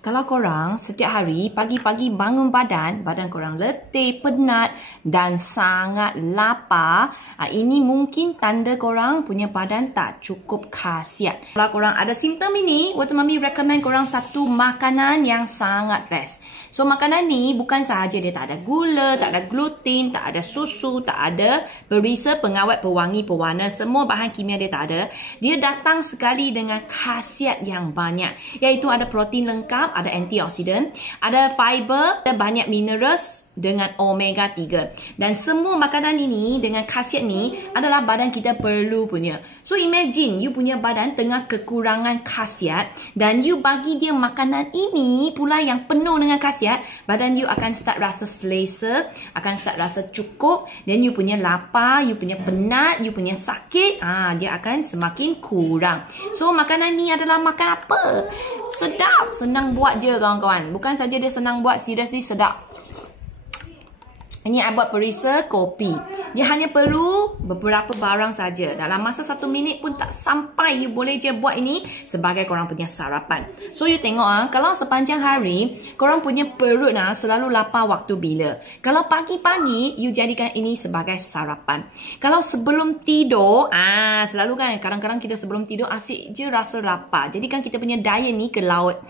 Kalau korang setiap hari pagi-pagi bangun badan korang letih, penat dan sangat lapar, ini mungkin tanda korang punya badan tak cukup khasiat. Kalau korang ada simptom ini, Water Mami recommend korang satu makanan yang sangat best. So makanan ni bukan sahaja dia tak ada gula, tak ada gluten, tak ada susu, tak ada perisa, pengawet, pewangi, pewarna, semua bahan kimia dia tak ada. Dia datang sekali dengan khasiat yang banyak, iaitu ada protein lengkap, ada antioksidan, ada fiber, ada banyak minerals dengan omega 3. Dan semua makanan ini dengan khasiat ni adalah badan kita perlu punya. So imagine you punya badan tengah kekurangan khasiat dan you bagi dia makanan ini pula yang penuh dengan khasiat, badan you akan start rasa selesa, akan start rasa cukup, dan you punya lapar, you punya penat, you punya sakit, dia akan semakin kurang. So makanan ni adalah makan apa? Sedap, senang buat je kawan-kawan. Bukan saja dia senang buat, seriously sedap. Ini I buat perisa kopi. Dia hanya perlu beberapa barang saja. Dalam masa 1 minit pun tak sampai, you boleh je buat ini sebagai korang punya sarapan. So you tengok kalau sepanjang hari korang punya perut selalu lapar waktu bila. Kalau pagi-pagi you jadikan ini sebagai sarapan. Kalau sebelum tidur, selalu kan kadang-kadang kita sebelum tidur asyik je rasa lapar. Jadikan kita punya diet ni ke laut.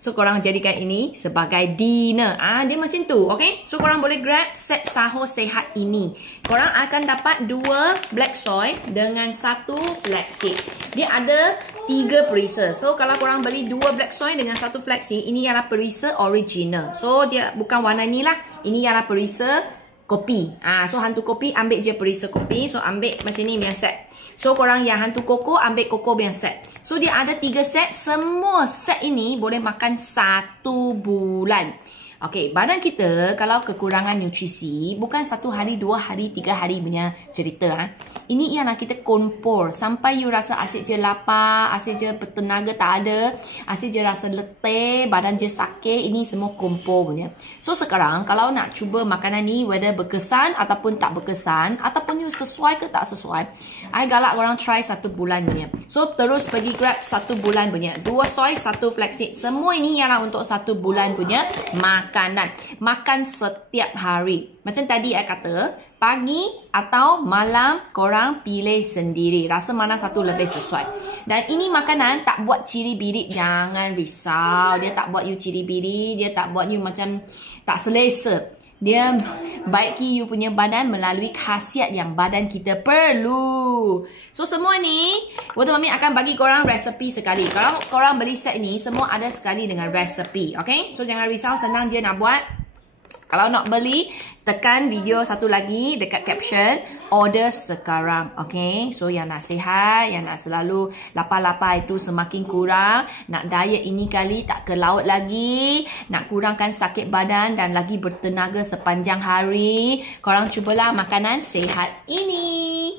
So korang jadikan ini sebagai dinner. Dia macam tu, okay? So korang boleh grab set sahur sehat ini. Korang akan dapat 2 black soy dengan 1 flaxseed. Dia ada 3 perisa. So kalau korang beli 2 black soy dengan 1 flaxseed, ini ialah perisa original. So dia bukan warna ni lah. Ini ialah perisa kopi. So hantu kopi ambil je perisa kopi. So ambil macam ni punya set. So korang yang hantu koko ambil koko punya set. So dia ada 3 set. Semua set ini boleh makan 1 bulan. Okey, badan kita kalau kekurangan nutrisi bukan 1 hari, 2 hari, 3 hari punya cerita. Ini ialah kita kompor sampai you rasa asyik je lapar, asyik je tenaga tak ada, asyik je rasa letih, badan je sakit. Ini semua kompor punya. So sekarang kalau nak cuba makanan ni, whether berkesan ataupun tak berkesan, ataupun you sesuai ke tak sesuai, I galak korang try 1 bulan punya. So terus pergi grab 1 bulan punya. 2 soy, 1 flaxseed. Semua ini ialah untuk 1 bulan punya makanan. Makan setiap hari. Macam tadi I kata, pagi atau malam korang pilih sendiri. Rasa mana satu lebih sesuai. Dan ini makanan tak buat ciri-biri. Jangan risau. Dia tak buat you ciri-biri. Dia tak buat you macam tak selesa. Dia baiki you punya badan melalui khasiat yang badan kita perlu. So semua ni Water Mami akan bagi korang resepi sekali. Kalau korang beli set ni, semua ada sekali dengan resepi. Okay? So jangan risau, senang je nak buat. Kalau nak beli, tekan video satu lagi dekat caption, order sekarang. Okay? So yang nak sihat, yang nak selalu lapar-lapar itu semakin kurang, nak diet ini kali tak ke laut lagi, nak kurangkan sakit badan dan lagi bertenaga sepanjang hari, korang cubalah makanan sihat ini.